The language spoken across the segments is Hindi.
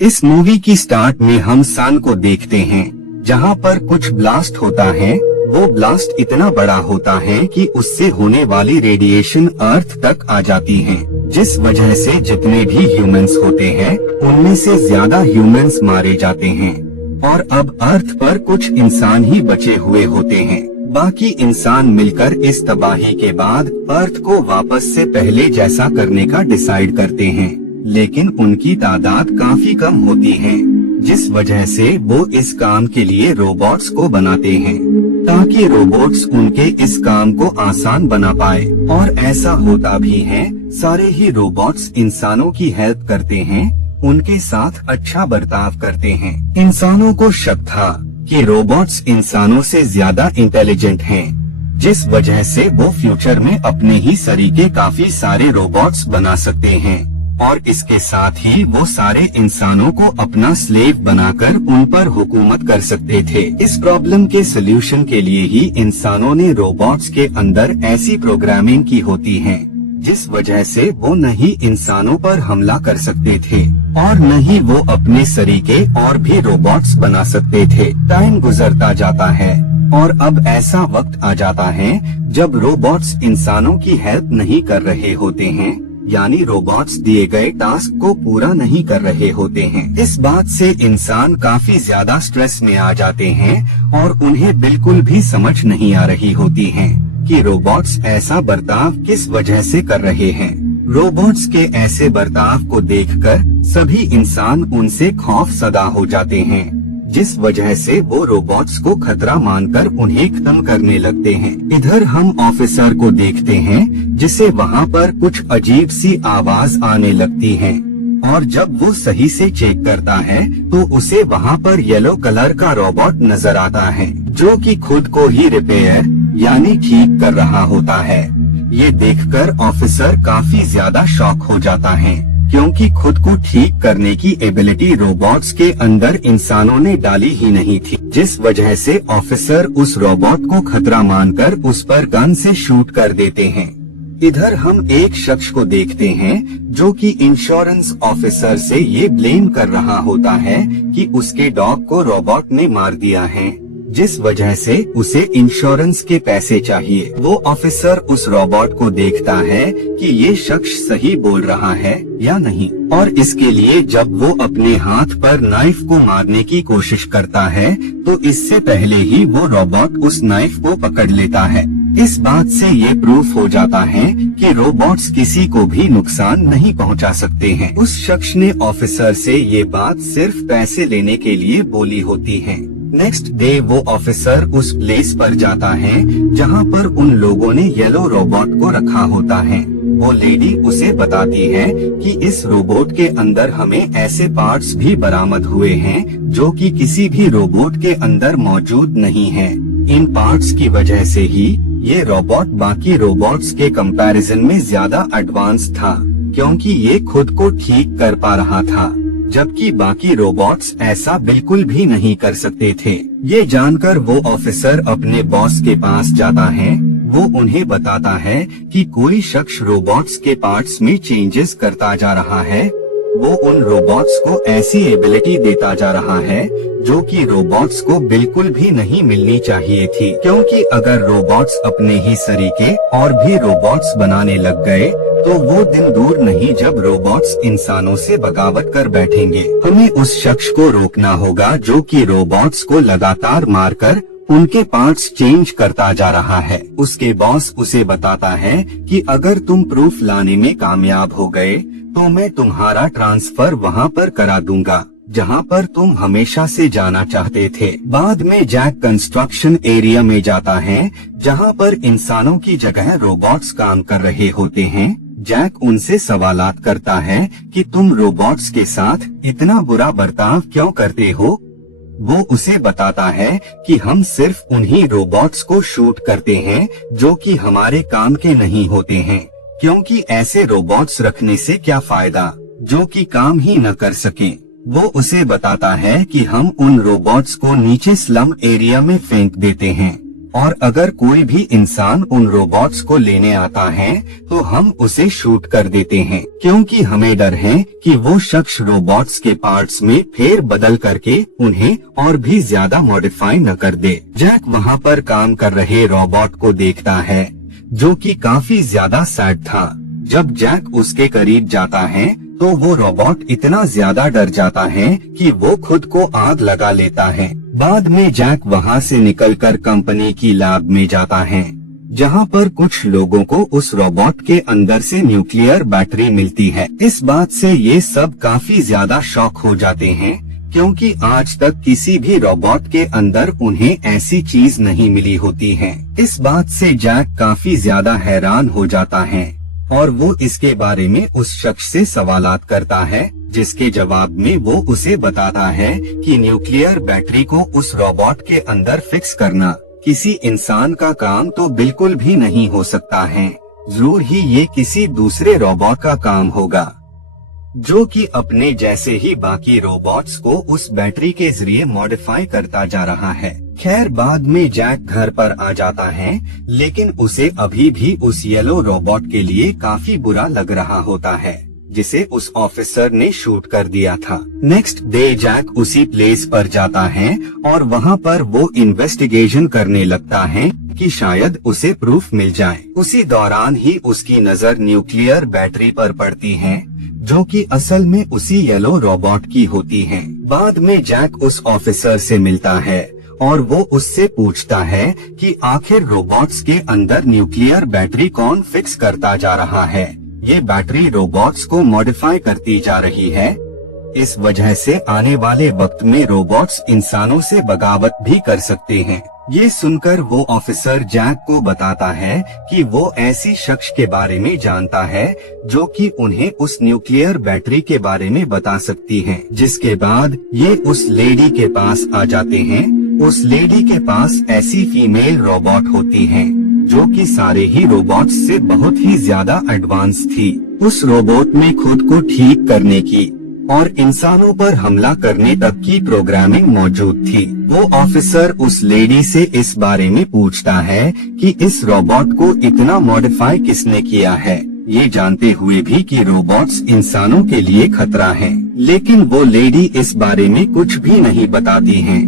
इस मूवी की स्टार्ट में हम सन को देखते हैं, जहां पर कुछ ब्लास्ट होता है। वो ब्लास्ट इतना बड़ा होता है कि उससे होने वाली रेडिएशन अर्थ तक आ जाती है, जिस वजह से जितने भी ह्यूमंस होते हैं उनमें से ज्यादा ह्यूमंस मारे जाते हैं और अब अर्थ पर कुछ इंसान ही बचे हुए होते हैं। बाकी इंसान मिलकर इस तबाही के बाद अर्थ को वापस से पहले जैसा करने का डिसाइड करते हैं, लेकिन उनकी तादाद काफी कम होती है, जिस वजह से वो इस काम के लिए रोबोट्स को बनाते हैं ताकि रोबोट्स उनके इस काम को आसान बना पाए। और ऐसा होता भी है, सारे ही रोबोट्स इंसानों की हेल्प करते हैं, उनके साथ अच्छा बर्ताव करते हैं। इंसानों को शक था कि रोबोट्स इंसानों से ज्यादा इंटेलिजेंट हैं, जिस वजह से वो फ्यूचर में अपने ही सरीके काफी सारे रोबोट्स बना सकते हैं और इसके साथ ही वो सारे इंसानों को अपना स्लेव बनाकर उन पर हुकूमत कर सकते थे। इस प्रॉब्लम के सल्यूशन के लिए ही इंसानों ने रोबोट्स के अंदर ऐसी प्रोग्रामिंग की होती है, जिस वजह से वो न ही इंसानों पर हमला कर सकते थे और न ही वो अपने सरीके और भी रोबोट्स बना सकते थे। टाइम गुजरता जाता है और अब ऐसा वक्त आ जाता है जब रोबोट्स इंसानों की हेल्प नहीं कर रहे होते हैं, यानी रोबोट्स दिए गए टास्क को पूरा नहीं कर रहे होते हैं। इस बात से इंसान काफी ज्यादा स्ट्रेस में आ जाते हैं और उन्हें बिल्कुल भी समझ नहीं आ रही होती है कि रोबोट्स ऐसा बर्ताव किस वजह से कर रहे हैं। रोबोट्स के ऐसे बर्ताव को देखकर सभी इंसान उनसे खौफ सदा हो जाते हैं, जिस वजह से वो रोबोट्स को खतरा मानकर उन्हें खत्म करने लगते हैं। इधर हम ऑफिसर को देखते हैं, जिसे वहाँ पर कुछ अजीब सी आवाज आने लगती है और जब वो सही से चेक करता है तो उसे वहाँ पर येलो कलर का रोबोट नजर आता है, जो कि खुद को ही रिपेयर यानी ठीक कर रहा होता है। ये देखकर ऑफिसर काफी ज्यादा शॉक हो जाता है, क्योंकि खुद को ठीक करने की एबिलिटी रोबोट्स के अंदर इंसानों ने डाली ही नहीं थी, जिस वजह से ऑफिसर उस रोबोट को खतरा मानकर उस पर गन से शूट कर देते हैं। इधर हम एक शख्स को देखते हैं जो कि इंश्योरेंस ऑफिसर से ये ब्लेम कर रहा होता है कि उसके डॉग को रोबोट ने मार दिया है, जिस वजह से उसे इंश्योरेंस के पैसे चाहिए। वो ऑफिसर उस रोबोट को देखता है कि ये शख्स सही बोल रहा है या नहीं, और इसके लिए जब वो अपने हाथ पर नाइफ को मारने की कोशिश करता है तो इससे पहले ही वो रोबोट उस नाइफ को पकड़ लेता है। इस बात से ये प्रूफ हो जाता है कि रोबोट्स किसी को भी नुकसान नहीं पहुंचा सकते हैं। उस शख्स ने ऑफिसर से ये बात सिर्फ पैसे लेने के लिए बोली होती है। नेक्स्ट डे वो ऑफिसर उस प्लेस पर जाता है जहां पर उन लोगों ने येलो रोबोट को रखा होता है। वो लेडी उसे बताती है कि इस रोबोट के अंदर हमें ऐसे पार्ट्स भी बरामद हुए हैं जो कि किसी भी रोबोट के अंदर मौजूद नहीं है। इन पार्ट्स की वजह से ही ये रोबोट बाकी रोबोट्स के कंपैरिजन में ज्यादा एडवांस था, क्योंकि ये खुद को ठीक कर पा रहा था, जबकि बाकी रोबोट्स ऐसा बिल्कुल भी नहीं कर सकते थे। ये जानकर वो ऑफिसर अपने बॉस के पास जाता है। वो उन्हें बताता है कि कोई शख्स रोबोट्स के पार्ट्स में चेंजेस करता जा रहा है। वो उन रोबोट्स को ऐसी एबिलिटी देता जा रहा है जो कि रोबोट्स को बिल्कुल भी नहीं मिलनी चाहिए थी, क्योंकि अगर रोबोट्स अपने ही सरीके और भी रोबोट्स बनाने लग गए तो वो दिन दूर नहीं जब रोबोट्स इंसानों से बगावत कर बैठेंगे। हमें उस शख्स को रोकना होगा जो कि रोबोट्स को लगातार मारकर उनके पार्ट्स चेंज करता जा रहा है। उसके बॉस उसे बताता है कि अगर तुम प्रूफ लाने में कामयाब हो गए तो मैं तुम्हारा ट्रांसफर वहाँ पर करा दूंगा जहाँ पर तुम हमेशा से जाना चाहते थे। बाद में जैक कंस्ट्रक्शन एरिया में जाता है जहाँ पर इंसानों की जगह रोबोट्स काम कर रहे होते हैं। जैक उनसे सवालात करता है कि तुम रोबोट्स के साथ इतना बुरा बर्ताव क्यों करते हो। वो उसे बताता है कि हम सिर्फ उन्हीं रोबोट्स को शूट करते हैं जो कि हमारे काम के नहीं होते हैं, क्योंकि ऐसे रोबोट्स रखने से क्या फायदा जो कि काम ही न कर सकें। वो उसे बताता है कि हम उन रोबोट्स को नीचे स्लम एरिया में फेंक देते हैं, और अगर कोई भी इंसान उन रोबोट्स को लेने आता है तो हम उसे शूट कर देते हैं, क्योंकि हमें डर है कि वो शख्स रोबोट्स के पार्ट्स में फेर बदल करके उन्हें और भी ज्यादा मॉडिफाई न कर दे। जैक वहाँ पर काम कर रहे रोबोट को देखता है, जो कि काफी ज्यादा सैड था। जब जैक उसके करीब जाता है तो वो रोबोट इतना ज्यादा डर जाता है कि वो खुद को आग लगा लेता है। बाद में जैक वहाँ से निकलकर कंपनी की लैब में जाता है, जहाँ पर कुछ लोगों को उस रोबोट के अंदर से न्यूक्लियर बैटरी मिलती है। इस बात से ये सब काफी ज्यादा शॉक हो जाते हैं, क्योंकि आज तक किसी भी रोबोट के अंदर उन्हें ऐसी चीज नहीं मिली होती है। इस बात से जैक काफी ज्यादा हैरान हो जाता है और वो इसके बारे में उस शख्स से सवालात करता है, जिसके जवाब में वो उसे बताता है कि न्यूक्लियर बैटरी को उस रोबोट के अंदर फिक्स करना किसी इंसान का काम तो बिल्कुल भी नहीं हो सकता है। जरूर ही ये किसी दूसरे रोबोट का काम होगा, जो कि अपने जैसे ही बाकी रोबोट्स को उस बैटरी के जरिए मॉडिफाई करता जा रहा है। खैर, बाद में जैक घर पर आ जाता है, लेकिन उसे अभी भी उस येलो रोबोट के लिए काफी बुरा लग रहा होता है, जिसे उस ऑफिसर ने शूट कर दिया था। नेक्स्ट डे जैक उसी प्लेस पर जाता है और वहाँ पर वो इन्वेस्टिगेशन करने लगता है कि शायद उसे प्रूफ मिल जाए। उसी दौरान ही उसकी नजर न्यूक्लियर बैटरी पर पड़ती है, जो कि असल में उसी येलो रोबोट की होती है। बाद में जैक उस ऑफिसर से मिलता है और वो उससे पूछता है कि आखिर रोबोट्स के अंदर न्यूक्लियर बैटरी कौन फिक्स करता जा रहा है। ये बैटरी रोबोट्स को मॉडिफाई करती जा रही है। इस वजह से आने वाले वक्त में रोबोट्स इंसानों से बगावत भी कर सकते हैं। ये सुनकर वो ऑफिसर जैक को बताता है कि वो ऐसी शख्स के बारे में जानता है जो कि उन्हें उस न्यूक्लियर बैटरी के बारे में बता सकती है। जिसके बाद ये उस लेडी के पास आ जाते हैं। उस लेडी के पास ऐसी फीमेल रोबोट होती है जो कि सारे ही रोबोट्स से बहुत ही ज्यादा एडवांस थी। उस रोबोट में खुद को ठीक करने की और इंसानों पर हमला करने तक की प्रोग्रामिंग मौजूद थी। वो ऑफिसर उस लेडी से इस बारे में पूछता है कि इस रोबोट को इतना मॉडिफाई किसने किया है, ये जानते हुए भी कि रोबोट्स इंसानों के लिए खतरा है। लेकिन वो लेडी इस बारे में कुछ भी नहीं बताती है,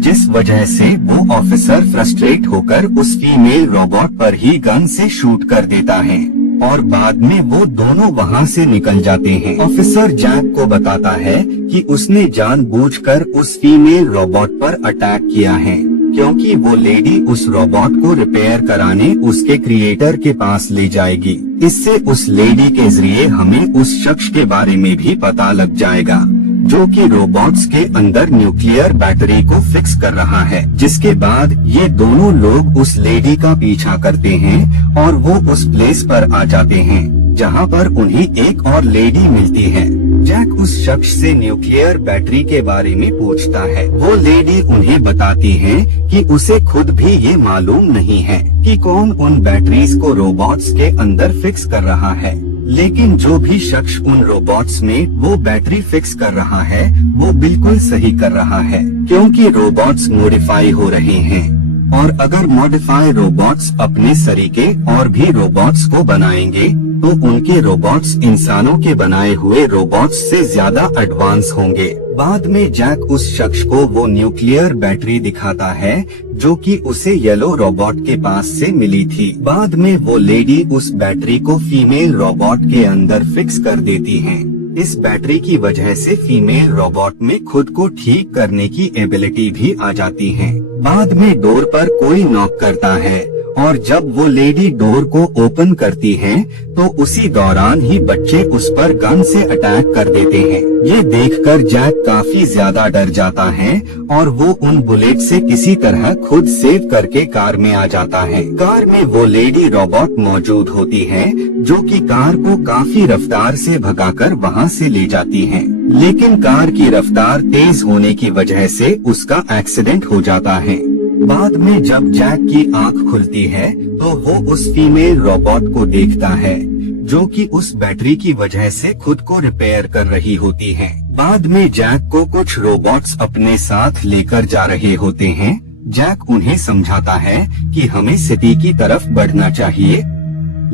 जिस वजह से वो ऑफिसर फ्रस्ट्रेट होकर उस फीमेल रोबोट पर ही गन से शूट कर देता है और बाद में वो दोनों वहाँ से निकल जाते हैं। ऑफिसर जैक को बताता है कि उसने जानबूझकर उस फीमेल रोबोट पर अटैक किया है, क्योंकि वो लेडी उस रोबोट को रिपेयर कराने उसके क्रिएटर के पास ले जाएगी। इससे उस लेडी के जरिए हमें उस शख्स के बारे में भी पता लग जाएगा जो कि रोबोट्स के अंदर न्यूक्लियर बैटरी को फिक्स कर रहा है। जिसके बाद ये दोनों लोग उस लेडी का पीछा करते हैं और वो उस प्लेस पर आ जाते हैं जहाँ पर उन्हें एक और लेडी मिलती है। जैक उस शख्स से न्यूक्लियर बैटरी के बारे में पूछता है। वो लेडी उन्हें बताती है कि उसे खुद भी ये मालूम नहीं है कि कौन उन बैटरीज को रोबोट्स के अंदर फिक्स कर रहा है, लेकिन जो भी शख्स उन रोबोट्स में वो बैटरी फिक्स कर रहा है वो बिल्कुल सही कर रहा है, क्योंकि रोबोट्स मॉडिफाई हो रहे हैं और अगर मॉडिफाई रोबोट्स अपने सरीके और भी रोबोट्स को बनाएंगे तो उनके रोबोट्स इंसानों के बनाए हुए रोबोट्स से ज्यादा एडवांस होंगे। बाद में जैक उस शख्स को वो न्यूक्लियर बैटरी दिखाता है जो कि उसे येलो रोबोट के पास से मिली थी। बाद में वो लेडी उस बैटरी को फीमेल रोबोट के अंदर फिक्स कर देती है। इस बैटरी की वजह से फीमेल रोबोट में खुद को ठीक करने की एबिलिटी भी आ जाती है। बाद में डोर पर कोई नॉक करता है और जब वो लेडी डोर को ओपन करती है तो उसी दौरान ही बच्चे उस पर गन से अटैक कर देते हैं। ये देखकर जैक काफी ज्यादा डर जाता है और वो उन बुलेट से किसी तरह खुद सेव करके कार में आ जाता है। कार में वो लेडी रोबोट मौजूद होती है जो कि कार को काफी रफ्तार से भगाकर वहाँ से ले जाती है, लेकिन कार की रफ्तार तेज होने की वजह से उसका एक्सीडेंट हो जाता है। बाद में जब जैक की आंख खुलती है तो वो उस फीमेल रोबोट को देखता है जो कि उस बैटरी की वजह से खुद को रिपेयर कर रही होती है। बाद में जैक को कुछ रोबोट्स अपने साथ लेकर जा रहे होते हैं जैक उन्हें समझाता है कि हमें सिटी की तरफ बढ़ना चाहिए,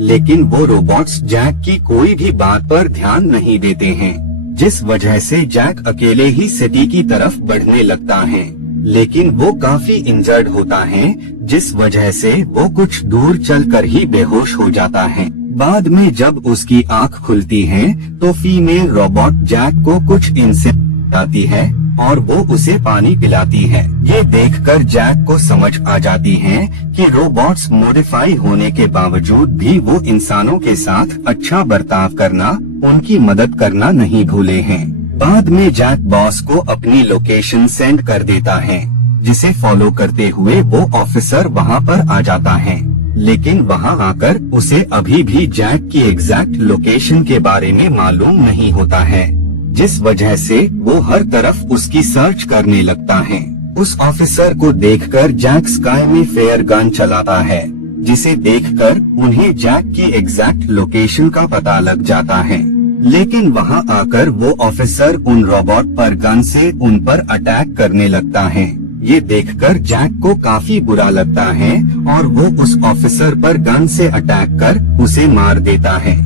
लेकिन वो रोबोट्स जैक की कोई भी बात पर ध्यान नहीं देते हैं, जिस वजह से जैक अकेले ही सिटी की तरफ बढ़ने लगता है। लेकिन वो काफी इंजर्ड होता है, जिस वजह से वो कुछ दूर चलकर ही बेहोश हो जाता है। बाद में जब उसकी आंख खुलती है तो फीमेल रोबोट जैक को कुछ इंसेक्ट आती है और वो उसे पानी पिलाती है। ये देखकर जैक को समझ आ जाती है कि रोबोट्स मॉडिफाई होने के बावजूद भी वो इंसानों के साथ अच्छा बर्ताव करना, उनकी मदद करना नहीं भूले हैं। बाद में जैक बॉस को अपनी लोकेशन सेंड कर देता है, जिसे फॉलो करते हुए वो ऑफिसर वहाँ पर आ जाता है। लेकिन वहाँ आकर उसे अभी भी जैक की एग्जैक्ट लोकेशन के बारे में मालूम नहीं होता है, जिस वजह से वो हर तरफ उसकी सर्च करने लगता है। उस ऑफिसर को देखकर जैक स्काई में फेयर गन चलाता है, जिसे देखकर उन्हें जैक की एग्जैक्ट लोकेशन का पता लग जाता है। लेकिन वहां आकर वो ऑफिसर उन रोबोट पर गन से उन पर अटैक करने लगता है। ये देखकर जैक को काफी बुरा लगता है और वो उस ऑफिसर पर गन से अटैक कर उसे मार देता है,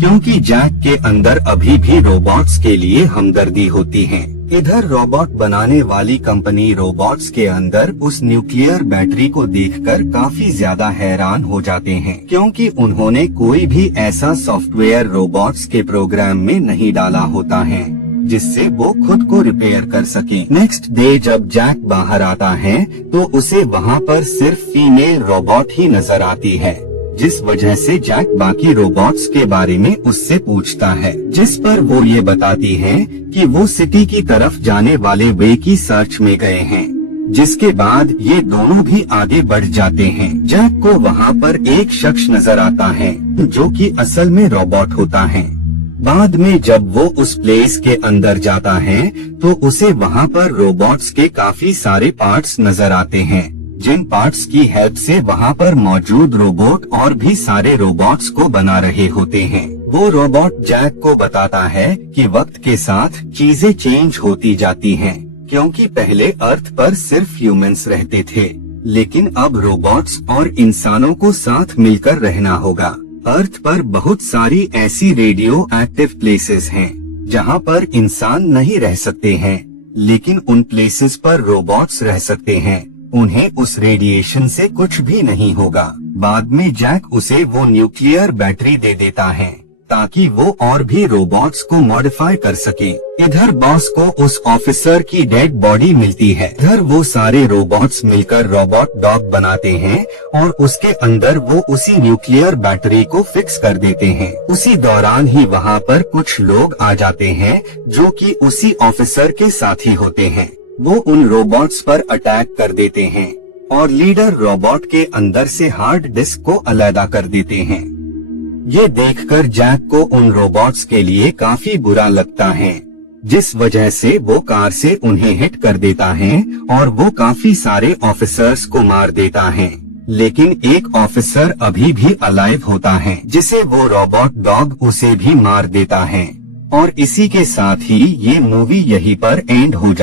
क्योंकि जैक के अंदर अभी भी रोबोट्स के लिए हमदर्दी होती है। इधर रोबोट बनाने वाली कंपनी रोबोट्स के अंदर उस न्यूक्लियर बैटरी को देखकर काफी ज्यादा हैरान हो जाते हैं, क्योंकि उन्होंने कोई भी ऐसा सॉफ्टवेयर रोबोट्स के प्रोग्राम में नहीं डाला होता है जिससे वो खुद को रिपेयर कर सके। नेक्स्ट डे जब जैक बाहर आता है तो उसे वहाँ पर सिर्फ फीमेल रोबोट ही नजर आती है, जिस वजह से जैक बाकी रोबोट्स के बारे में उससे पूछता है, जिस पर वो ये बताती है कि वो सिटी की तरफ जाने वाले वे की सर्च में गए हैं। जिसके बाद ये दोनों भी आगे बढ़ जाते हैं। जैक को वहाँ पर एक शख्स नजर आता है जो कि असल में रोबोट होता है। बाद में जब वो उस प्लेस के अंदर जाता है तो उसे वहाँ पर रोबोट्स के काफी सारे पार्ट्स नजर आते हैं, जिन पार्ट्स की हेल्प से वहाँ पर मौजूद रोबोट और भी सारे रोबोट्स को बना रहे होते हैं। वो रोबोट जैक को बताता है कि वक्त के साथ चीजें चेंज होती जाती हैं, क्योंकि पहले अर्थ पर सिर्फ ह्यूमंस रहते थे, लेकिन अब रोबोट्स और इंसानों को साथ मिलकर रहना होगा। अर्थ पर बहुत सारी ऐसी रेडियो एक्टिव प्लेसेस हैं जहाँ पर इंसान नहीं रह सकते हैं, लेकिन उन प्लेसेस पर रोबोट्स रह सकते हैं। उन्हें उस रेडिएशन से कुछ भी नहीं होगा। बाद में जैक उसे वो न्यूक्लियर बैटरी दे देता है ताकि वो और भी रोबोट्स को मॉडिफाई कर सके। इधर बॉस को उस ऑफिसर की डेड बॉडी मिलती है। इधर वो सारे रोबोट्स मिलकर रोबोट डॉग बनाते हैं और उसके अंदर वो उसी न्यूक्लियर बैटरी को फिक्स कर देते हैं। उसी दौरान ही वहाँ पर कुछ लोग आ जाते हैं जो कि उसी ऑफिसर के साथी होते हैं। वो उन रोबोट्स पर अटैक कर देते हैं और लीडर रोबोट के अंदर से हार्ड डिस्क को अलग कर देते हैं। ये देखकर जैक को उन रोबोट्स के लिए काफी बुरा लगता है, जिस वजह से वो कार से उन्हें हिट कर देता है और वो काफी सारे ऑफिसर्स को मार देता है। लेकिन एक ऑफिसर अभी भी अलाइव होता है, जिसे वो रोबोट डॉग उसे भी मार देता है। और इसी के साथ ही ये मूवी यहीं पर एंड हो जाती है।